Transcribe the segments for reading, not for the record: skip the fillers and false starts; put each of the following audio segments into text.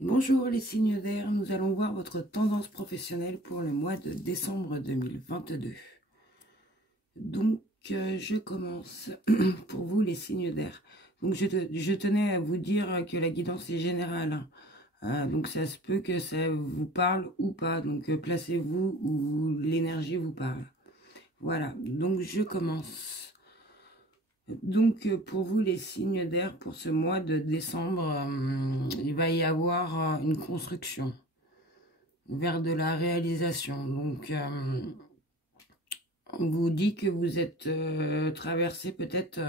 Bonjour les signes d'air, nous allons voir votre tendance professionnelle pour le mois de décembre 2022. Donc, je commence pour vous les signes d'air. Donc, je tenais à vous dire que la guidance est générale. Donc, ça se peut que ça vous parle ou pas. Donc, placez-vous où l'énergie vous parle. Voilà, donc je commence. Donc, pour vous, les signes d'air, pour ce mois de décembre, il va y avoir une construction vers de la réalisation. Donc, on vous dit que vous êtes traversé peut-être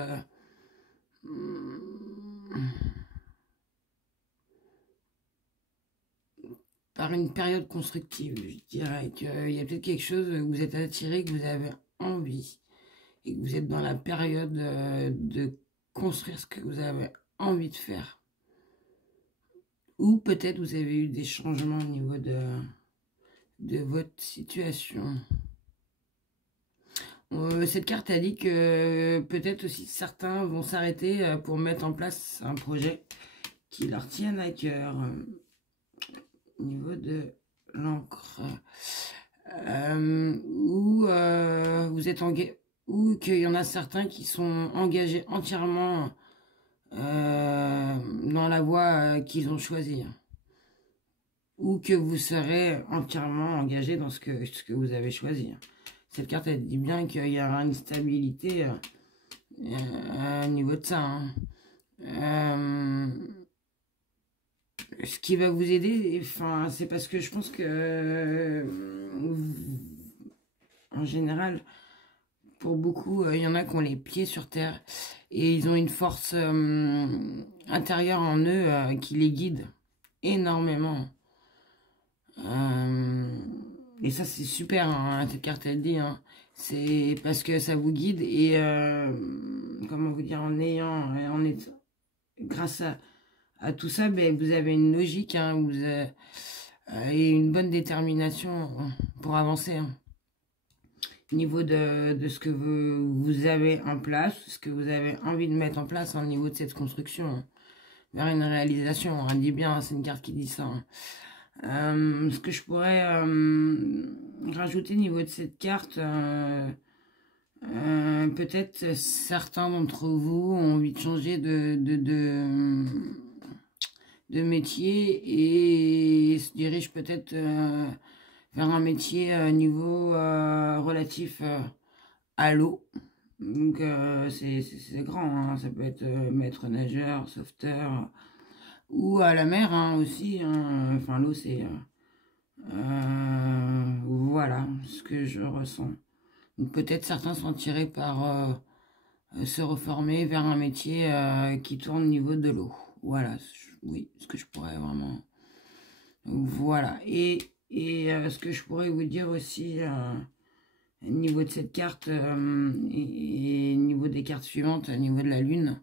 par une période constructive. Je dirais qu'il y a peut-être quelque chose où vous êtes attiré, que vous avez envie, et que vous êtes dans la période de construire ce que vous avez envie de faire. Ou peut-être vous avez eu des changements au niveau de votre situation. Cette carte a dit que peut-être aussi certains vont s'arrêter pour mettre en place un projet qui leur tienne à cœur. Au niveau de l'encre. Ou vous êtes engagé, ou qu'il y en a certains qui sont engagés entièrement dans la voie qu'ils ont choisie. Ou que vous serez entièrement engagé dans ce que vous avez choisi. Cette carte, elle dit bien qu'il y aura une stabilité au niveau de ça. Ce qui va vous aider, enfin, c'est parce que je pense que, en général, pour beaucoup, il y en a qui ont les pieds sur terre et ils ont une force intérieure en eux qui les guide énormément. Et ça, c'est super, hein, cette carte, elle dit. Hein. C'est parce que ça vous guide et, comment vous dire, grâce à tout ça, ben, vous avez une logique hein, et une bonne détermination pour avancer. Hein. Au niveau de ce que vous avez en place, ce que vous avez envie de mettre en place au niveau de cette construction, hein, vers une réalisation. On dit bien, hein, c'est une carte qui dit ça. Hein. Ce que je pourrais rajouter au niveau de cette carte, peut-être certains d'entre vous ont envie de changer de métier et se dirigent peut-être vers un métier niveau relatif à l'eau. Donc c'est grand, hein. Ça peut être maître nageur, sauveteur, ou à la mer hein, aussi. Hein. Enfin l'eau c'est... voilà ce que je ressens. Donc peut-être certains sont tirés par se reformer vers un métier qui tourne au niveau de l'eau. Voilà, oui, ce que je pourrais vraiment... Voilà, et ce que je pourrais vous dire aussi au niveau de cette carte et au niveau des cartes suivantes, au niveau de la lune,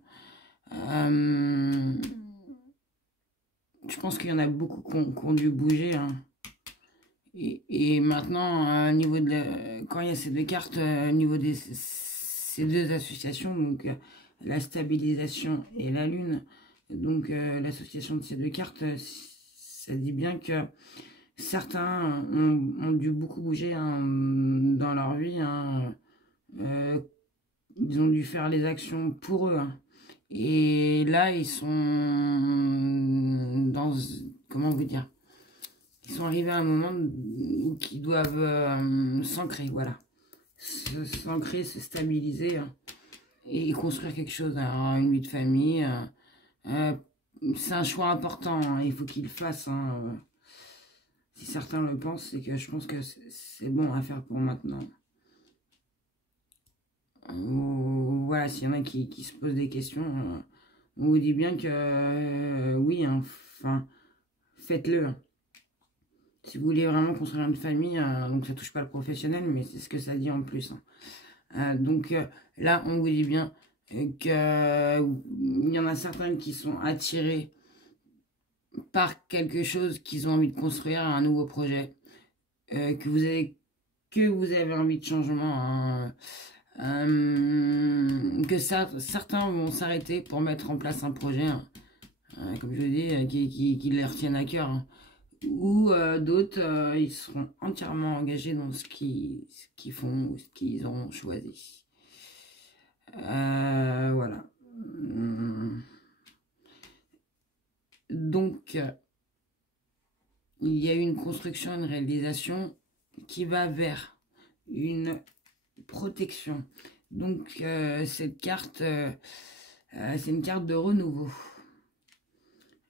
je pense qu'il y en a beaucoup qui ont dû bouger. Hein. Et maintenant, au niveau de quand il y a ces deux cartes, au niveau de ces deux associations, donc la stabilisation et la lune, donc l'association de ces deux cartes, ça dit bien que certains ont dû beaucoup bouger hein, dans leur vie. Hein, ils ont dû faire les actions pour eux. Hein. Et là, ils sont dans... Comment vous dire? Ils sont arrivés à un moment où ils doivent s'ancrer, voilà. S'ancrer, se stabiliser hein, et construire quelque chose, hein, une vie de famille. C'est un choix important, hein, il faut qu'ils le fassent. Hein, si certains le pensent, c'est que je pense que c'est bon à faire pour maintenant. Voilà, s'il y en a qui se posent des questions, on vous dit bien que oui, enfin, faites-le. Hein. Si vous voulez vraiment construire une famille, donc ça touche pas le professionnel, mais c'est ce que ça dit en plus. Hein. Donc là, on vous dit bien qu'il y en a certains qui sont attirés par quelque chose qu'ils ont envie de construire, un nouveau projet, que vous avez envie de changement, hein, que certains vont s'arrêter pour mettre en place un projet. Hein. Comme je dis, qui les retiennent à cœur, hein. Ou d'autres, ils seront entièrement engagés dans ce qu'ils font ou ce qu'ils ont choisi. Voilà. Donc, il y a une construction, une réalisation qui va vers une protection. Donc, cette carte, c'est une carte de renouveau.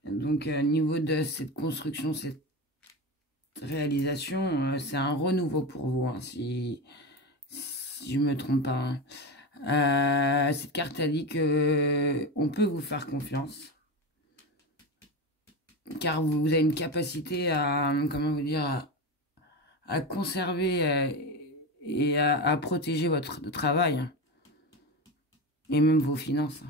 Donc, au niveau de cette construction, cette réalisation, c'est un renouveau pour vous, hein, si je ne me trompe pas, hein. Cette carte a dit que on peut vous faire confiance, car vous avez une capacité à, comment vous dire, à conserver et à protéger votre travail, hein, et même vos finances.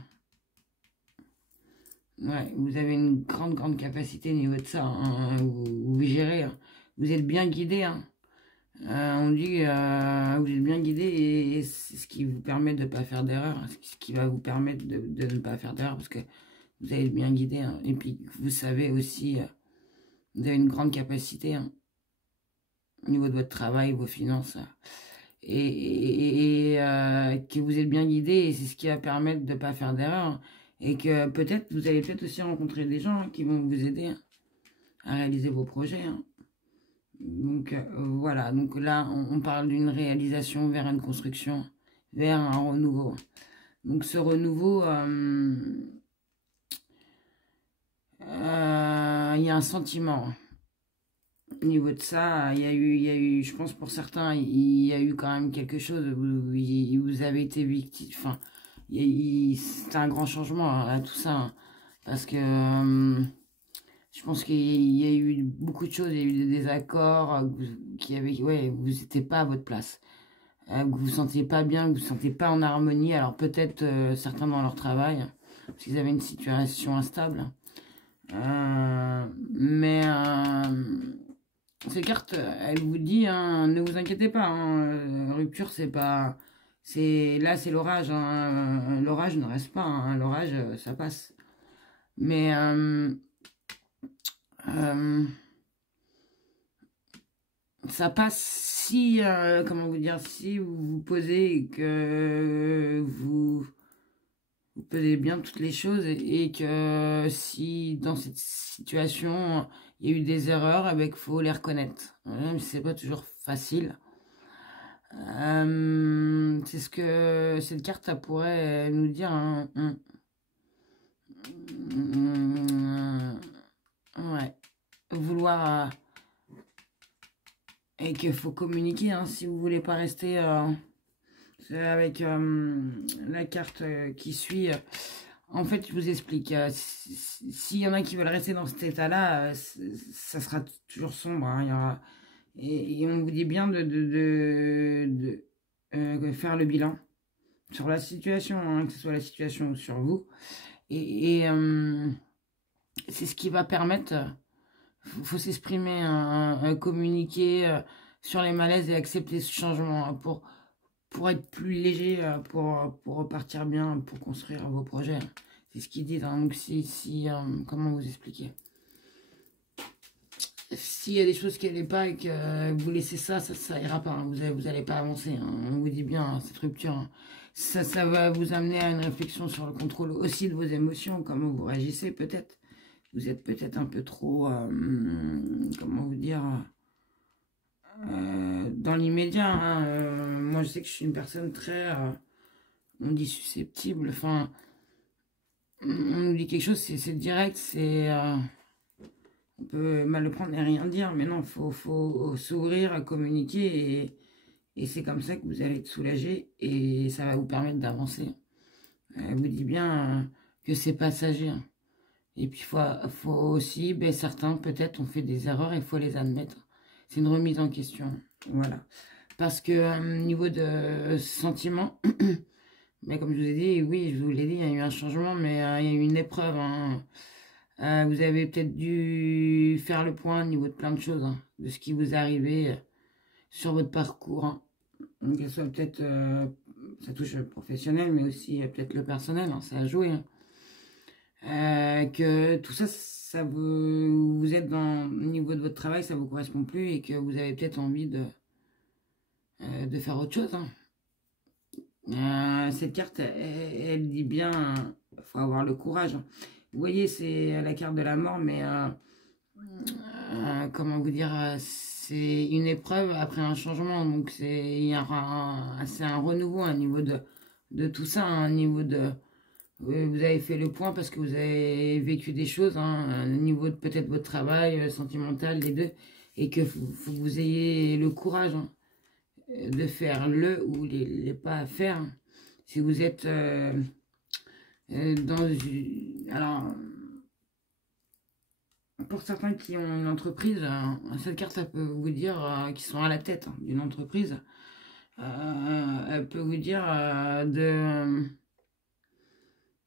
Ouais, vous avez une grande capacité au niveau de ça, hein, vous gérez, hein. Vous êtes bien guidé, hein. On dit vous êtes bien guidé et c'est ce qui vous permet de ne pas faire d'erreur, ce qui va vous permettre de ne pas faire d'erreur parce que vous allez être bien guidé, hein. Et puis vous savez aussi, vous avez une grande capacité, hein, au niveau de votre travail, vos finances, et que vous êtes bien guidé et c'est ce qui va permettre de ne pas faire d'erreur, hein. Et que peut-être vous allez peut-être aussi rencontrer des gens, hein, qui vont vous aider, hein, à réaliser vos projets, hein. Donc voilà, donc là on parle d'une réalisation vers une construction, vers un renouveau. Donc ce renouveau, il y a un sentiment. Au niveau de ça, il y a eu, je pense pour certains, il y a eu quand même quelque chose où vous avez été victime. Enfin, c'est un grand changement, hein, tout ça, hein, parce que je pense qu'il y a eu beaucoup de choses, il y a eu des désaccords, ouais, vous n'étiez pas à votre place, que vous vous sentiez pas bien, que vous vous sentiez pas en harmonie. Alors peut-être certains dans leur travail, hein, parce qu'ils avaient une situation instable, mais cette carte, elle vous dit, hein, ne vous inquiétez pas, hein, rupture, c'est pas, là c'est l'orage, hein, l'orage ne reste pas, hein, l'orage ça passe, mais ça passe si, comment vous dire, si vous vous posez et que vous pesez bien toutes les choses et que si dans cette situation il y a eu des erreurs, eh ben, il faut les reconnaître. Même si c'est pas toujours facile. C'est ce que cette carte elle pourrait nous dire, hein. Ouais. Vouloir... et qu'il faut communiquer, hein, si vous voulez pas rester avec la carte qui suit. En fait, je vous explique. S'il y en a qui veulent rester dans cet état-là, ça sera toujours sombre, hein, il y aura, et on vous dit bien de faire le bilan sur la situation, hein, que ce soit la situation ou sur vous. Et c'est ce qui va permettre... faut s'exprimer, communiquer sur les malaises et accepter ce changement, hein, pour être plus léger, pour repartir bien, pour construire vos projets. C'est ce qu'il dit, hein. Donc comment vous expliquer? S'il y a des choses qui n'allaient pas et que vous laissez ça ira pas, hein. Vous allez pas avancer, hein. On vous dit bien, hein, cette rupture, hein. Ça va vous amener à une réflexion sur le contrôle aussi de vos émotions, comment vous réagissez peut-être. Vous êtes peut-être un peu trop, comment vous dire, dans l'immédiat, hein. Moi, je sais que je suis une personne très, on dit susceptible, enfin, on nous dit quelque chose, c'est direct, on peut mal le prendre et rien dire, mais non, faut s'ouvrir à communiquer, et c'est comme ça que vous allez être soulagé, et ça va vous permettre d'avancer. Elle vous dit bien que c'est passager, hein. Et puis, faut aussi, ben, certains, peut-être, ont fait des erreurs et il faut les admettre. C'est une remise en question. Voilà. Parce que, niveau de sentiments, mais comme je vous ai dit, oui, je vous l'ai dit, il y a eu un changement, mais il y a eu une épreuve, hein. Vous avez peut-être dû faire le point au niveau de plein de choses, hein, de ce qui vous est arrivé sur votre parcours, hein. Donc, que ce soit peut-être, ça touche le professionnel, mais aussi peut-être le personnel, hein, ça a joué, hein. Que tout ça, vous êtes au niveau de votre travail, ça vous correspond plus et que vous avez peut-être envie de faire autre chose. Cette carte, elle dit bien, faut avoir le courage. Vous voyez, c'est la carte de la mort, mais comment vous dire, c'est une épreuve après un changement. Donc c'est un renouveau à un niveau de tout ça, à un niveau de... Vous avez fait le point parce que vous avez vécu des choses, au niveau de peut-être votre travail sentimental, les deux, et que faut que vous ayez le courage de faire le ou les pas à faire. Si vous êtes dans... Alors, pour certains qui ont une entreprise, cette carte, ça peut vous dire qu'ils sont à la tête d'une entreprise. Elle peut vous dire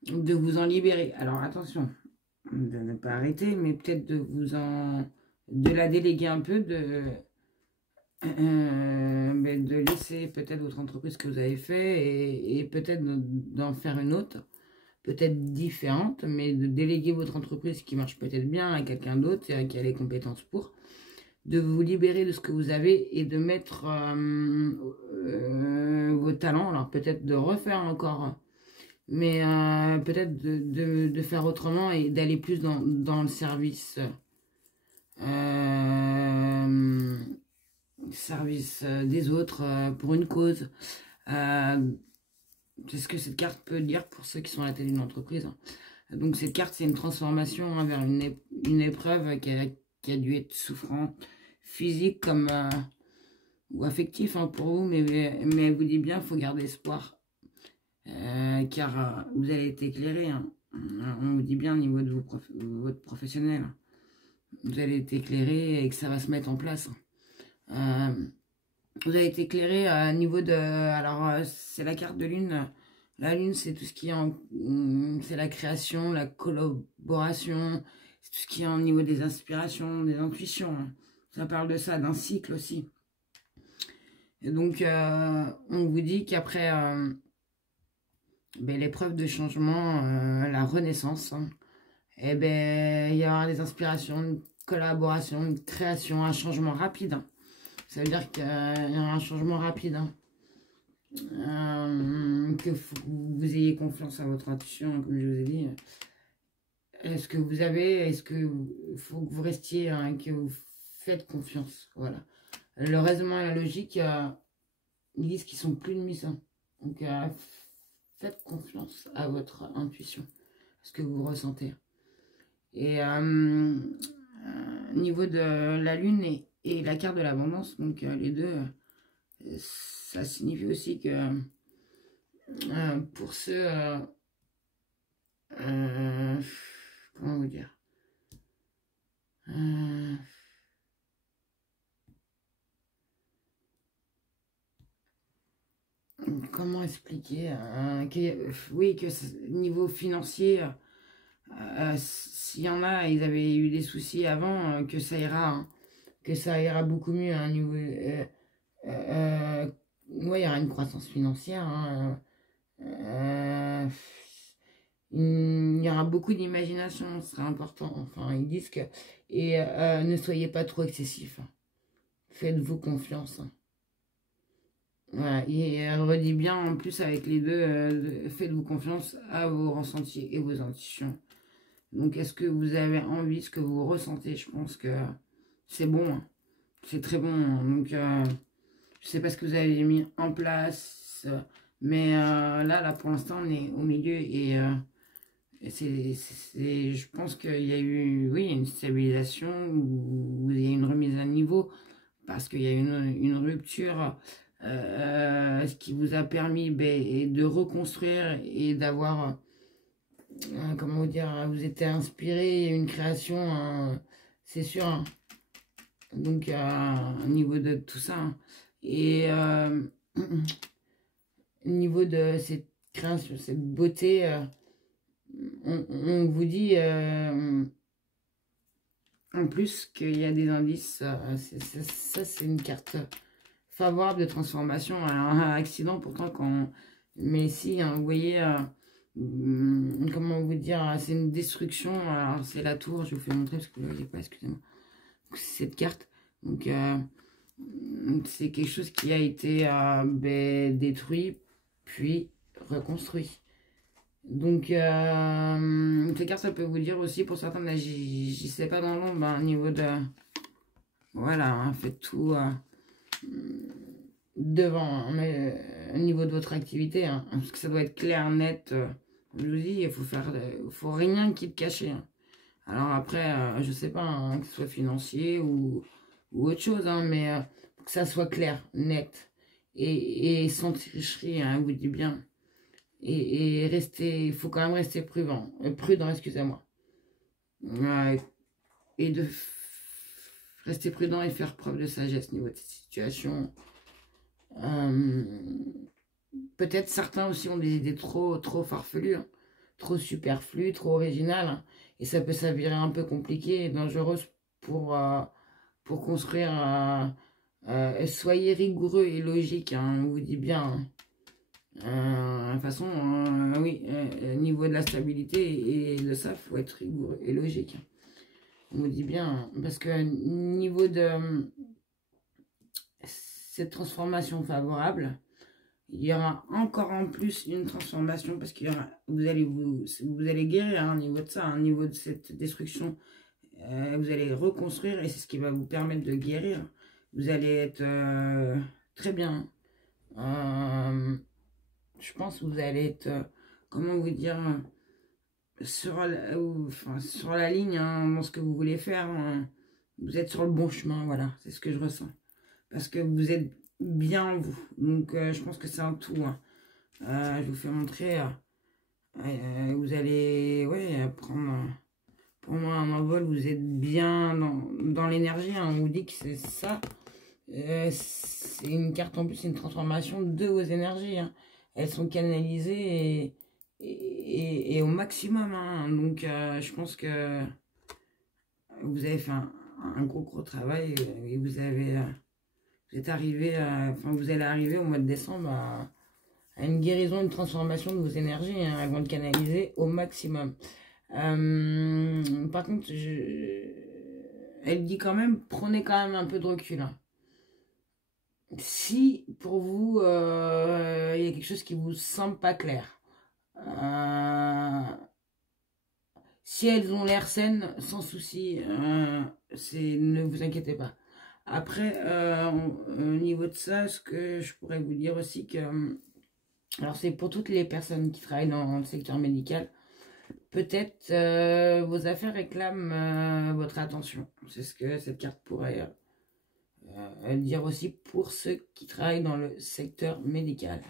de vous en libérer. Alors attention, de ne pas arrêter, mais peut-être de la déléguer un peu, de laisser peut-être votre entreprise que vous avez fait et peut-être d'en faire une autre, peut-être différente, mais de déléguer votre entreprise qui marche peut-être bien à quelqu'un d'autre qui a les compétences pour, de vous libérer de ce que vous avez et de mettre vos talents, alors peut-être de refaire encore, mais peut-être de faire autrement et d'aller plus dans le service des autres pour une cause. C'est ce que cette carte peut dire pour ceux qui sont à la tête d'une entreprise. Donc cette carte, c'est une transformation vers une épreuve qui a dû être souffrante, physique comme ou affectif pour vous, mais elle vous dit bien, il faut garder espoir. Car vous allez être éclairé. On vous dit bien au niveau de votre professionnel. Vous allez être éclairé et que ça va se mettre en place. Vous allez être éclairé à niveau de... Alors, c'est la carte de lune. La lune, c'est tout ce qui est c'est la création, la collaboration. C'est tout ce qui est au niveau des inspirations, des intuitions. Ça parle de ça, d'un cycle aussi. Et donc, on vous dit qu'après... l'épreuve de changement, la renaissance, et il y aura des inspirations, une collaboration, une création, un changement rapide. Ça veut dire qu'il y aura un changement rapide. Que vous ayez confiance à votre intuition, comme je vous ai dit. Est-ce que faut que vous restiez, que vous faites confiance. Voilà. Le raisonnement et la logique, ils disent qu'ils sont plus de mise. Donc, faites confiance à votre intuition, à ce que vous ressentez. Et au niveau de la lune et la carte de l'abondance, donc les deux, ça signifie aussi que pour ceux, comment vous dire, comment expliquer oui, que niveau financier, s'il y en a, ils avaient eu des soucis avant, que ça ira beaucoup mieux à un niveau. Ouais, il y aura une croissance financière. Il y aura beaucoup d'imagination, ce sera important. Enfin, ils disent que et ne soyez pas trop excessif. Faites-vous confiance. Voilà, et elle redit bien en plus avec les deux, faites-vous confiance à vos ressentis et vos intuitions. Donc est-ce que vous avez envie, ce que vous ressentez? Je pense que c'est bon, c'est très bon. Donc je sais pas ce que vous avez mis en place, mais là pour l'instant on est au milieu et je pense qu'il y a eu, oui, une stabilisation ou il y a une remise à niveau parce qu'il y a une rupture. Ce qui vous a permis de reconstruire et d'avoir, comment vous dire, vous êtes inspiré, une création, c'est sûr. Donc, au niveau de tout ça. Et au niveau de cette création, cette beauté, on vous dit en plus qu'il y a des indices. Ça, c'est une carte favorable de transformation. Alors, un accident, pourtant, mais si, vous voyez, comment vous dire, c'est une destruction. Alors c'est la tour, je vous fais montrer parce que vous ne voyez pas, excusez-moi. C'est cette carte. Donc c'est quelque chose qui a été détruit puis reconstruit. Donc ces cartes, ça peut vous dire aussi pour certains, là j'y sais pas dans l'ombre, au niveau de, voilà, hein, faites tout devant, mais au niveau de votre activité, hein, parce que ça doit être clair, net. Je vous dis, faut rien qui te cache. Hein. Alors après, je sais pas, hein, que ce soit financier ou autre chose, hein, mais que ça soit clair, net et sans tricherie, hein, vous dis bien. Et rester, il faut quand même rester prudent, excusez-moi. Et de rester prudent et faire preuve de sagesse au niveau de cette situation. Peut-être certains aussi ont des idées trop farfelues, hein, trop superflues, trop originales, hein, et ça peut s'avérer un peu compliqué et dangereux pour construire. Soyez rigoureux et logique, hein, on vous dit bien. De toute façon, oui, au niveau de la stabilité et de ça, il faut être rigoureux et logique. On vous dit bien, parce que niveau de cette transformation favorable, il y aura encore en plus une transformation parce qu'il y aura, vous allez guérir, hein, au niveau de ça, au niveau de cette destruction, vous allez reconstruire et c'est ce qui va vous permettre de guérir. Vous allez être très bien. Je pense que vous allez être, comment vous dire, sur la ligne, hein, dans ce que vous voulez faire. Hein. Vous êtes sur le bon chemin, voilà, c'est ce que je ressens. Parce que vous êtes bien en vous. Donc, je pense que c'est un tout. Hein. Je vous fais montrer. Vous allez, ouais, prendre, pour moi, un envol. Vous êtes bien dans l'énergie. Hein. On vous dit que c'est ça. C'est une carte en plus, c'est une transformation de vos énergies. Hein. Elles sont canalisées et au maximum. Hein. Donc, je pense que vous avez fait un gros travail et vous êtes arrivé, vous allez arriver au mois de décembre à une guérison, une transformation de vos énergies. Hein. Elles vont le canaliser au maximum. Par contre, elle dit quand même, prenez quand même un peu de recul. Hein. Si pour vous, il y a quelque chose qui vous semble pas clair, si elles ont l'air saines, sans souci, ne vous inquiétez pas. Après, au niveau de ça, ce que je pourrais vous dire aussi que, alors c'est pour toutes les personnes qui travaillent dans le secteur médical, peut-être vos affaires réclament votre attention. C'est ce que cette carte pourrait dire aussi pour ceux qui travaillent dans le secteur médical.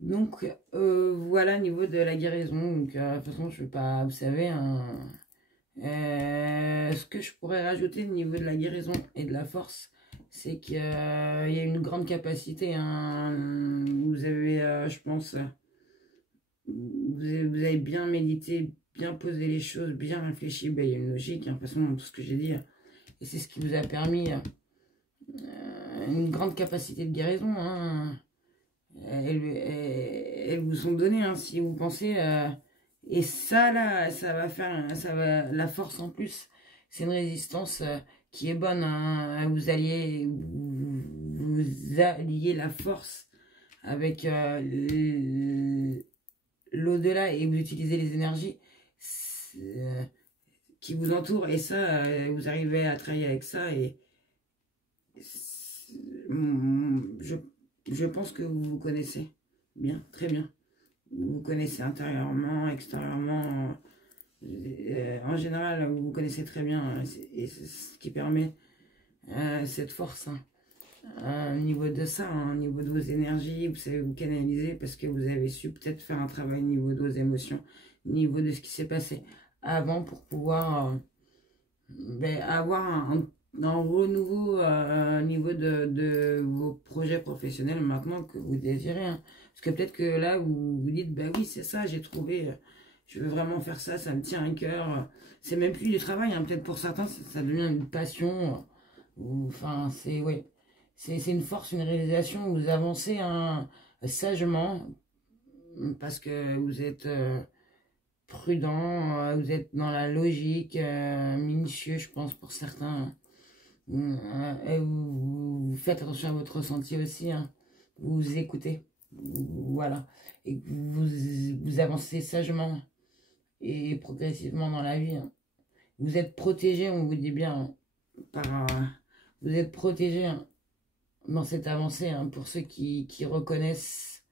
Donc voilà au niveau de la guérison. Donc de toute façon je ne vais pas, vous savez, hein, ce que je pourrais rajouter au niveau de la guérison et de la force, c'est qu'il y a une grande capacité. Hein, vous avez, je pense, vous avez bien médité, bien posé les choses, bien réfléchi. Ben, il y a une logique, hein, de toute façon, dans tout ce que j'ai dit. Et c'est ce qui vous a permis une grande capacité de guérison. Hein. Elles vous sont données, hein, si vous pensez. Et ça, là, la force en plus, c'est une résistance qui est bonne. Hein. Vous alliez la force avec l'au-delà et vous utilisez les énergies qui vous entourent. Et ça, vous arrivez à travailler avec ça. Et je pense que vous vous connaissez bien, très bien. Vous vous connaissez intérieurement, extérieurement. En général, vous vous connaissez très bien. Et c'est ce qui permet cette force. Hein. Au niveau de ça, hein, au niveau de vos énergies, vous savez vous canaliser parce que vous avez su peut-être faire un travail au niveau de vos émotions, au niveau de ce qui s'est passé avant pour pouvoir avoir un renouveau au niveau de vos projets professionnels maintenant que vous désirez. Hein. Parce que peut-être que là, vous vous dites, bah oui, c'est ça, j'ai trouvé, je veux vraiment faire ça, ça me tient à cœur. C'est même plus du travail, hein. Peut-être pour certains, ça devient une passion. Enfin, c'est une force, une réalisation où vous avancez hein, sagement, parce que vous êtes prudent, vous êtes dans la logique, minutieux, je pense, pour certains. Et vous faites attention à votre ressenti aussi, hein. Vous écoutez, voilà. Et vous avancez sagement et progressivement dans la vie, hein. Vous êtes protégé, on vous dit bien, hein, vous êtes protégé, hein, dans cette avancée, hein, pour ceux qui reconnaissent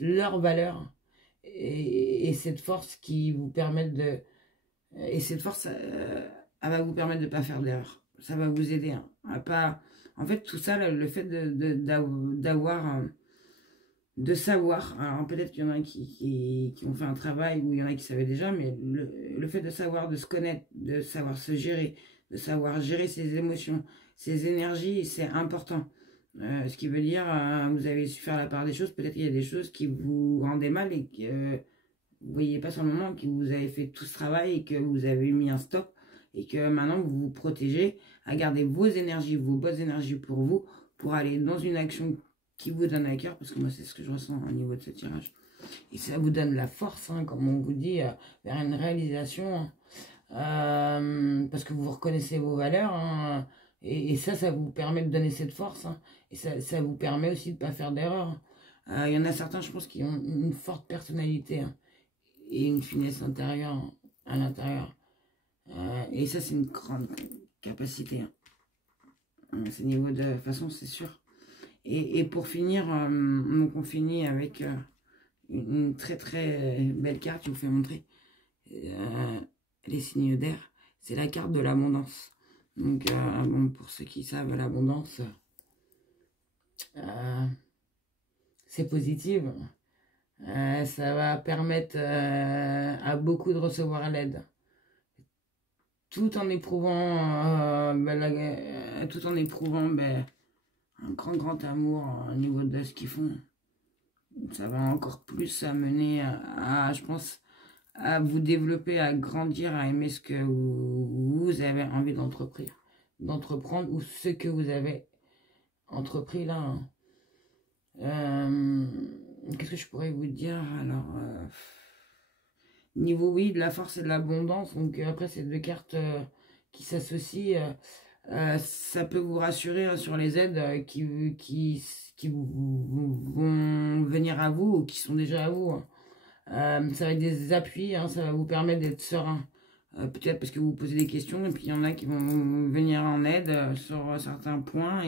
leur valeur et cette force qui vous permet de... Et cette force, elle va vous permettre de ne pas faire d'erreur. Ça va vous aider, hein, à pas... En fait, tout ça, le fait d'avoir... de savoir, alors peut-être qu'il y en a qui ont fait un travail ou il y en a qui savaient déjà, mais le fait de savoir, de se connaître, de savoir se gérer, de savoir gérer ses émotions, ses énergies, c'est important. Ce qui veut dire, vous avez su faire la part des choses, peut-être qu'il y a des choses qui vous rendaient mal et que vous ne voyez pas sur le moment, que vous avez fait tout ce travail et que vous avez mis un stop et que maintenant vous vous protégez à garder vos énergies, vos bonnes énergies pour vous, pour aller dans une action qui vous donne à cœur, parce que moi c'est ce que je ressens au niveau de ce tirage. Et ça vous donne la force, hein, comme on vous dit, vers une réalisation, parce que vous reconnaissez vos valeurs, hein, et ça vous permet de donner cette force, hein, et ça vous permet aussi de ne pas faire d'erreur. Il y en a certains, je pense, qui ont une forte personnalité, hein, et une finesse intérieure, hein, à l'intérieur. Et ça, c'est une grande capacité, hein. C'est niveau de façon, c'est sûr. Et pour finir, donc on finit avec une très très belle carte, je vous fais montrer les signes d'air. C'est la carte de l'abondance. Donc bon, pour ceux qui savent, l'abondance, c'est positif. Ça va permettre à beaucoup de recevoir l'aide. Tout en éprouvant, un grand amour au niveau de ce qu'ils font. Ça va encore plus amener je pense, à vous développer, à grandir, à aimer ce que vous avez envie d'entreprendre ou ce que vous avez entrepris là, hein. Qu'est-ce que je pourrais vous dire alors, niveau oui de la force et de l'abondance, donc après ces deux cartes qui s'associent, ça peut vous rassurer, hein, sur les aides qui vont venir à vous ou qui sont déjà à vous, hein. Ça va être des appuis, hein, ça va vous permettre d'être serein, peut-être parce que vous posez des questions et puis il y en a qui vont venir en aide sur certains points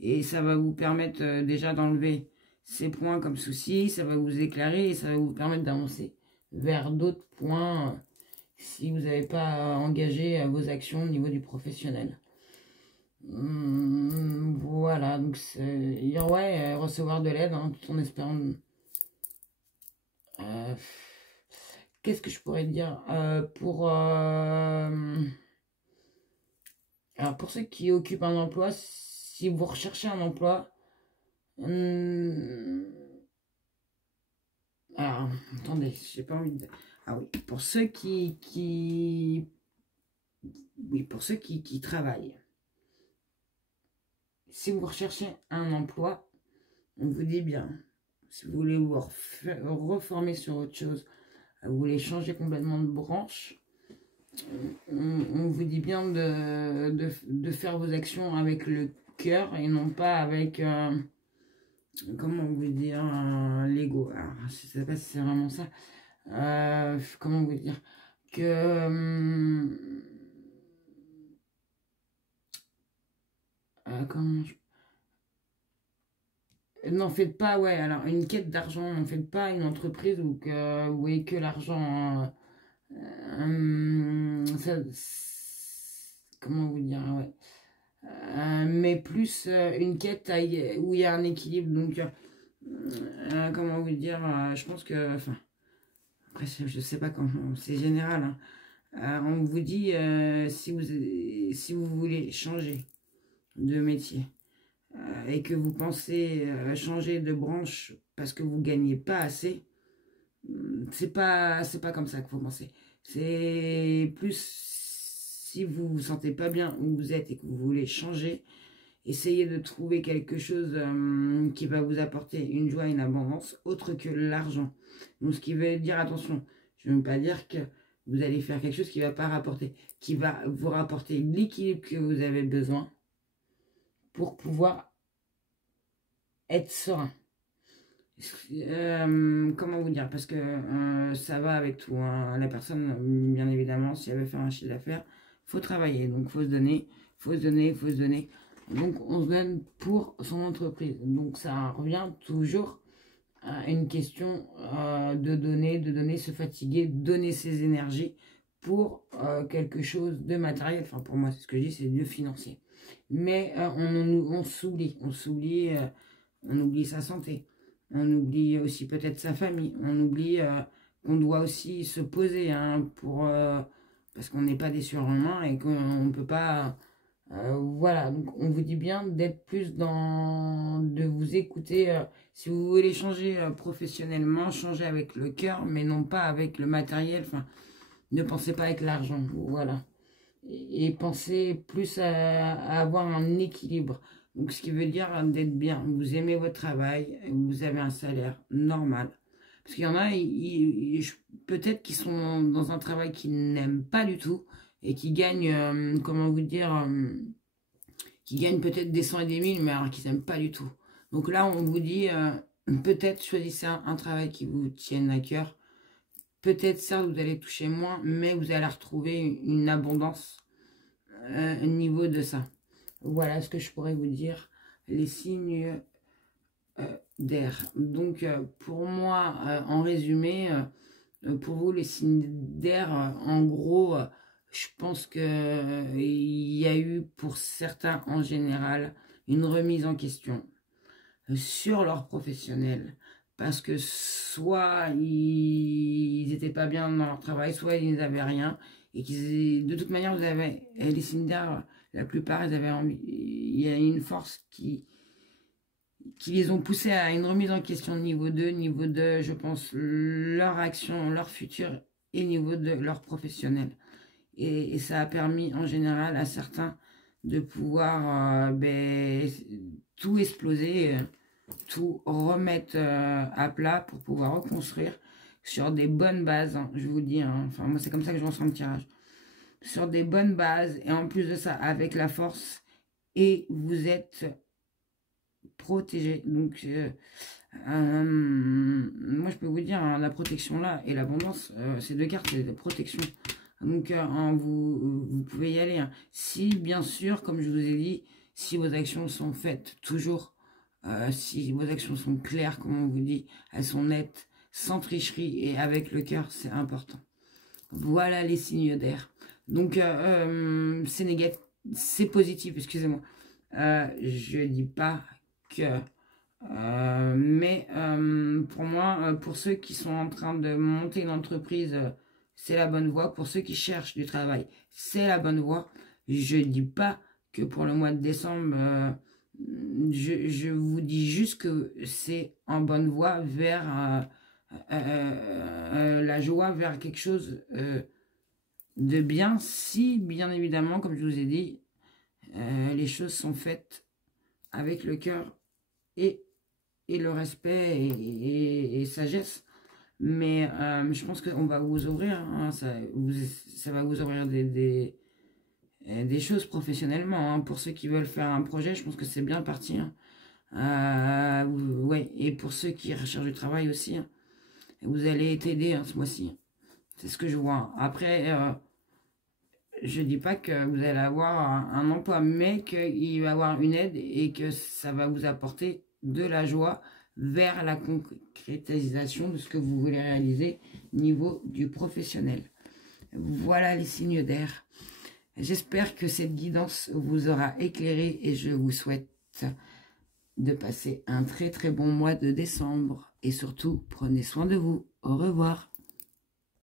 et ça va vous permettre déjà d'enlever ces points comme soucis, ça va vous éclairer et ça va vous permettre d'avancer vers d'autres points si vous n'avez pas engagé vos actions au niveau du professionnel. Voilà, donc ouais, recevoir de l'aide, hein, tout en espérant. Qu'est-ce que je pourrais dire alors pour ceux qui occupent un emploi, si vous recherchez un emploi, alors attendez, j'ai pas envie de... Ah oui, pour ceux pour ceux qui travaillent. Si vous recherchez un emploi, on vous dit bien, si vous voulez vous reformer sur autre chose, vous voulez changer complètement de branche, on vous dit bien de faire vos actions avec le cœur et non pas avec, comment vous dire, l'ego. Alors, je ne sais pas si c'est vraiment ça. Comment vous dire que... comment je... N'en faites pas, ouais, alors une quête d'argent, n'en faites pas une entreprise où vous voyez que l'argent, comment vous dire, ouais. Mais plus une quête où il y a un équilibre, donc comment vous dire, je pense que, enfin, après je sais pas comment, c'est général, hein. On vous dit si vous voulez changer de métier, et que vous pensez changer de branche parce que vous gagnez pas assez, c'est pas comme ça qu'il faut penser. C'est plus si vous vous sentez pas bien où vous êtes et que vous voulez changer essayez de trouver quelque chose qui va vous apporter une joie et une abondance autre que l'argent. Donc, ce qui veut dire, attention, je ne veux pas dire que vous allez faire quelque chose qui ne va pas rapporter, qui va vous rapporter l'équilibre que vous avez besoin pour pouvoir être serein. Comment vous dire, parce que ça va avec tout, hein. La personne, bien évidemment, si elle veut faire un chiffre d'affaires, il faut travailler, donc il faut se donner, il faut se donner. Donc on se donne pour son entreprise. Donc ça revient toujours à une question de donner, se fatiguer, donner ses énergies pour quelque chose de matériel. Enfin pour moi c'est ce que je dis, c'est de financier. Mais on s'oublie, on oublie sa santé. On oublie aussi peut-être sa famille. On oublie qu'on doit aussi se poser parce qu'on n'est pas des surhumains et qu'on ne peut pas... voilà, donc on vous dit bien d'être plus de vous écouter. Si vous voulez changer professionnellement, changez avec le cœur, mais non pas avec le matériel. Enfin, ne pensez pas avec l'argent, voilà. Et pensez plus à avoir un équilibre. Donc, ce qui veut dire d'être bien. Vous aimez votre travail, vous avez un salaire normal. Parce qu'il y en a, peut-être qu'ils sont dans un travail qu'ils n'aiment pas du tout et qui gagnent, comment vous dire, qui gagnent peut-être des 100 et des 1000, mais alors qu'ils n'aiment pas du tout. Donc là, on vous dit, peut-être choisissez un travail qui vous tienne à cœur. Peut-être, certes, vous allez toucher moins, mais vous allez retrouver une abondance au niveau de ça. Voilà ce que je pourrais vous dire. Les signes d'air. Donc, pour moi, en résumé, pour vous, les signes d'air, en gros, je pense que il y a eu, pour certains en général, une remise en question sur leur professionnel. Parce que soit ils n'étaient pas bien dans leur travail, soit ils n'avaient rien. Et de toute manière, vous avez les signes d'air, la plupart, ils avaient envie. Il y a une force qui les ont poussés à une remise en question niveau 2. Niveau 2, je pense, leur action, leur futur, et niveau de leur professionnel. Et ça a permis, en général, à certains de pouvoir tout exploser, tout remettre à plat pour pouvoir reconstruire sur des bonnes bases, hein, je vous dis, hein. Enfin moi c'est comme ça que je ressens le tirage, sur des bonnes bases, et en plus de ça avec la force, et vous êtes protégé. Donc moi je peux vous dire, hein, la protection là et l'abondance, ces deux cartes c'est de protection. Donc vous pouvez y aller, hein. Si bien sûr, comme je vous ai dit, si vos actions sont faites toujours, si vos actions sont claires, comme on vous dit, elles sont nettes, sans tricherie et avec le cœur, c'est important. Voilà les signes d'air. Donc c'est négatif, c'est positif, excusez-moi. Je dis pas que... mais pour moi, pour ceux qui sont en train de monter une entreprise, c'est la bonne voie. Pour ceux qui cherchent du travail, c'est la bonne voie. Je dis pas que pour le mois de décembre... je vous dis juste que c'est en bonne voie vers la joie, vers quelque chose de bien, si bien évidemment, comme je vous ai dit, les choses sont faites avec le cœur et le respect et sagesse. Mais je pense qu'on va vous ouvrir, hein, ça va vous ouvrir des choses professionnellement, hein. Pour ceux qui veulent faire un projet, je pense que c'est bien parti, hein. Ouais, et pour ceux qui recherchent du travail aussi, hein, vous allez être aidés, hein, ce mois-ci. C'est ce que je vois, hein. Après, je dis pas que vous allez avoir un emploi, mais qu'il va y avoir une aide et que ça va vous apporter de la joie vers la concrétisation de ce que vous voulez réaliser au niveau du professionnel. Voilà les signes d'air. J'espère que cette guidance vous aura éclairé et je vous souhaite de passer un très très bon mois de décembre. Et surtout, prenez soin de vous. Au revoir.